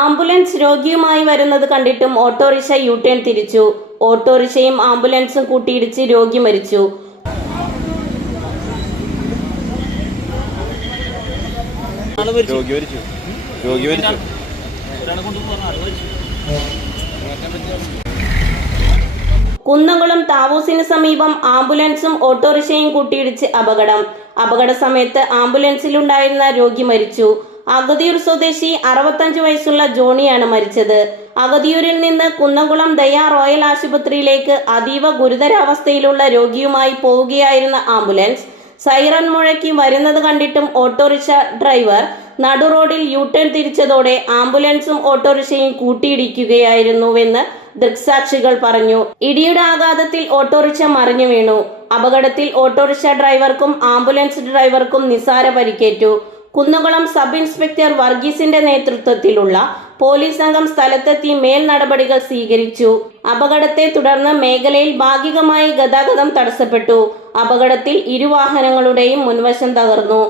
Ambulance രോഗിയുമായി വരുന്നത് കണ്ടിട്ടും ഓട്ടോറിക്ഷ യു ടേൺ തിരിച്ചു. ഓട്ടോറിക്ഷയും ആംബുലൻസും കൂട്ടിയിടിച്ച് മരിച്ചു. രോഗി മരിച്ചു. കുന്നംകുളം താവൂസിന് സമീപം ആംബുലൻസും ഓട്ടോറിക്ഷയും കൂട്ടിയിടിച്ച് അപകടം. അപകട സമയത്ത് ആംബുലൻസിലുണ്ടായിരുന്ന രോഗി മരിച്ചു. അഗതിയൂർ സ്വദേശി അറുപത്തഞ്ച് വയസ്സുള്ള ജോണിയാണ് മരിച്ചത്. അഗതിയൂരിൽ നിന്ന് കുന്നംകുളം ദയാ റോയൽ ആശുപത്രിയിലേക്ക് അതീവ ഗുരുതരാവസ്ഥയിലുള്ള രോഗിയുമായി പോവുകയായിരുന്ന ആംബുലൻസ് സൈറൺ മുഴക്കി വരുന്നത് കണ്ടിട്ടും ഓട്ടോറിക്ഷ ഡ്രൈവർ നടു റോഡിൽ യു ടേൺ തിരിച്ചതോടെ ആംബുലൻസും ഓട്ടോറിക്ഷയും കൂട്ടിയിടിക്കുകയായിരുന്നുവെന്ന് ദൃക്സാക്ഷികൾ പറഞ്ഞു. ഇടിയുടെ ആഘാതത്തിൽ ഓട്ടോറിക്ഷ മറിഞ്ഞു വീണു അപകടത്തിൽ ഓട്ടോറിക്ഷ ഡ്രൈവർക്കും ആംബുലൻസ് ഡ്രൈവർക്കും നിസാര പരിക്കേറ്റു. കുന്നകുളം സബ് ഇൻസ്പെക്ടർ വർഗീസിന്റെ നേതൃത്വത്തിലുള്ള പോലീസ് സംഘം സ്ഥലത്തെത്തി മേൽ നടപടികൾ സ്വീകരിച്ചു. അപകടത്തെ തുടർന്ന് മേഖലയിൽ ഭാഗികമായി ഗതാഗതം തടസ്സപ്പെട്ടു. അപകടത്തിൽ ഇരുവാഹനങ്ങളുടെയും മുൻവശം തകർന്നു.